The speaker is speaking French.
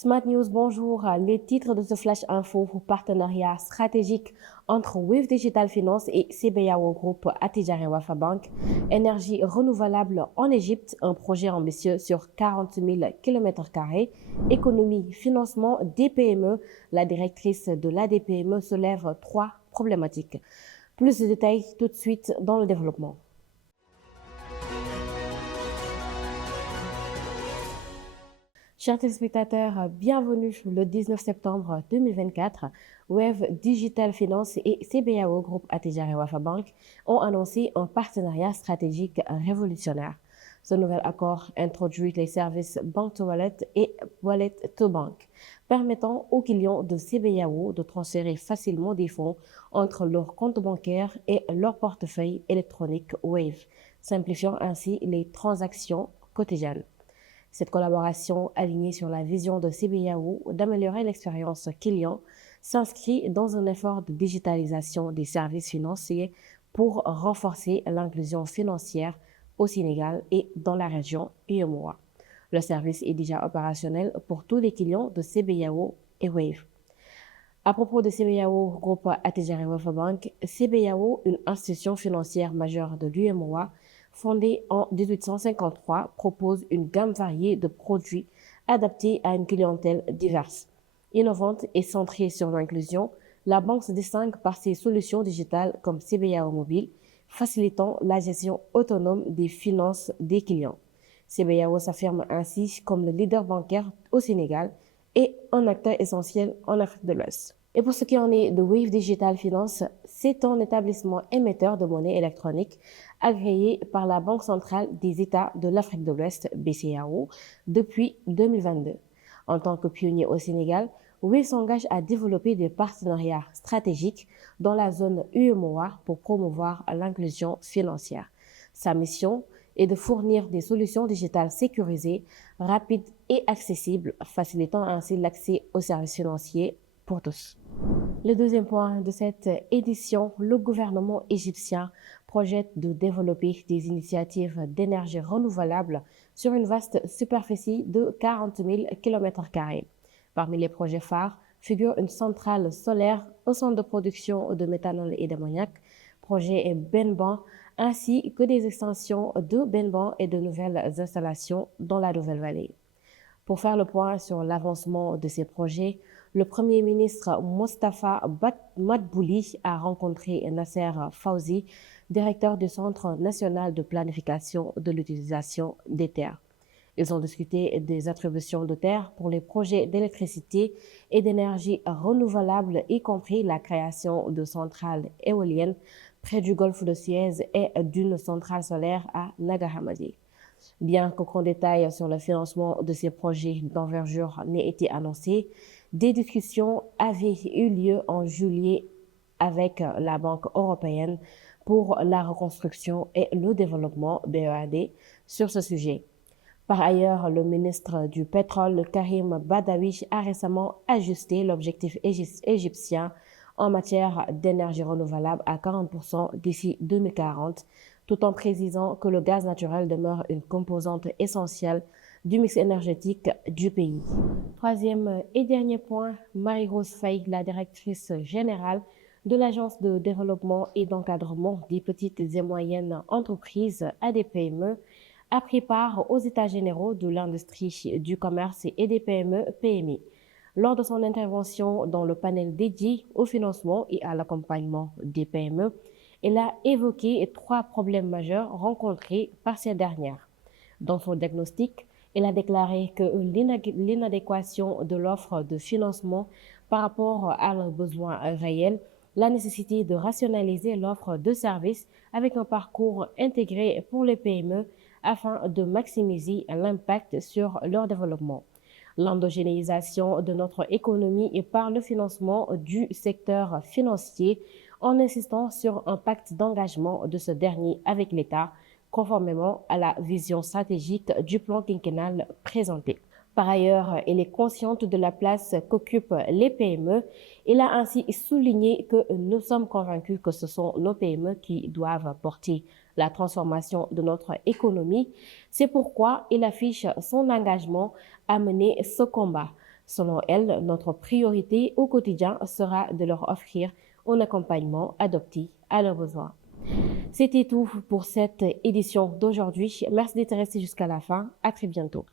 Smart News, bonjour. Les titres de ce Flash Info pour partenariat stratégique entre Wave Digital Finance et CBAO Group Attijari Wafa Bank. Énergie renouvelable en Égypte, un projet ambitieux sur 40 000 km². Économie, financement des PME. La directrice de l'ADPME soulève trois problématiques. Plus de détails tout de suite dans le développement. Chers téléspectateurs, bienvenue le 19 septembre 2024. Wave Digital Finance et CBAO Group Attijari Wafa Bank ont annoncé un partenariat stratégique révolutionnaire. Ce nouvel accord introduit les services Bank to Wallet et Wallet to Bank, permettant aux clients de CBAO de transférer facilement des fonds entre leurs comptes bancaires et leur portefeuille électronique Wave, simplifiant ainsi les transactions quotidiennes. Cette collaboration, alignée sur la vision de CBAO d'améliorer l'expérience client, s'inscrit dans un effort de digitalisation des services financiers pour renforcer l'inclusion financière au Sénégal et dans la région UEMOA. Le service est déjà opérationnel pour tous les clients de CBAO et Wave. À propos de CBAO Group Attijari Wafa Bank, CBAO, une institution financière majeure de l'UEMOA, fondée en 1853, propose une gamme variée de produits adaptés à une clientèle diverse. Innovante et centrée sur l'inclusion, la banque se distingue par ses solutions digitales comme CBAO Mobile, facilitant la gestion autonome des finances des clients. CBAO s'affirme ainsi comme le leader bancaire au Sénégal et un acteur essentiel en Afrique de l'Ouest. Et pour ce qui en est de Wave Digital Finance, c'est un établissement émetteur de monnaie électronique agréé par la Banque centrale des États de l'Afrique de l'Ouest, BCAO, depuis 2022. En tant que pionnier au Sénégal, Wave s'engage à développer des partenariats stratégiques dans la zone UEMOA pour promouvoir l'inclusion financière. Sa mission est de fournir des solutions digitales sécurisées, rapides et accessibles, facilitant ainsi l'accès aux services financiers pour tous. Le deuxième point de cette édition, le gouvernement égyptien projette de développer des initiatives d'énergie renouvelable sur une vaste superficie de 40 000 km². Parmi les projets phares figure une centrale solaire au centre de production de méthanol et d'ammoniac, projet Benban, ainsi que des extensions de Benban et de nouvelles installations dans la Nouvelle-Vallée. Pour faire le point sur l'avancement de ces projets, le Premier ministre Mostafa Madbouli a rencontré Nasser Fawzi, directeur du Centre national de planification de l'utilisation des terres. Ils ont discuté des attributions de terres pour les projets d'électricité et d'énergie renouvelable, y compris la création de centrales éoliennes près du golfe de Suez et d'une centrale solaire à Nagahamadi. Bien qu'aucun détail sur le financement de ces projets d'envergure n'ait été annoncé, des discussions avaient eu lieu en juillet avec la Banque européenne pour la reconstruction et le développement BEAD sur ce sujet. Par ailleurs, le ministre du Pétrole, Karim Badawi, a récemment ajusté l'objectif égyptien en matière d'énergie renouvelable à 40% d'ici 2040, tout en précisant que le gaz naturel demeure une composante essentielle du mix énergétique du pays. Troisième et dernier point, Marie-Rose Faye, la directrice générale de l'Agence de développement et d'encadrement des petites et moyennes entreprises ADPME, a pris part aux États généraux de l'industrie, du commerce et des PME-PMI. Lors de son intervention dans le panel dédié au financement et à l'accompagnement des PME, elle a évoqué trois problèmes majeurs rencontrés par ces dernières. Dans son diagnostic, elle a déclaré que l'inadéquation de l'offre de financement par rapport à leurs besoins réels, la nécessité de rationaliser l'offre de services avec un parcours intégré pour les PME afin de maximiser l'impact sur leur développement. L'endogénéisation de notre économie et par le financement du secteur financier en insistant sur un pacte d'engagement de ce dernier avec l'État, conformément à la vision stratégique du plan quinquennal présenté. Par ailleurs, elle est consciente de la place qu'occupent les PME. Elle a ainsi souligné que nous sommes convaincus que ce sont nos PME qui doivent porter la transformation de notre économie. C'est pourquoi il affiche son engagement à mener ce combat. Selon elle, notre priorité au quotidien sera de leur offrir un accompagnement adapté à leurs besoins. C'était tout pour cette édition d'aujourd'hui. Merci d'être resté jusqu'à la fin. À très bientôt.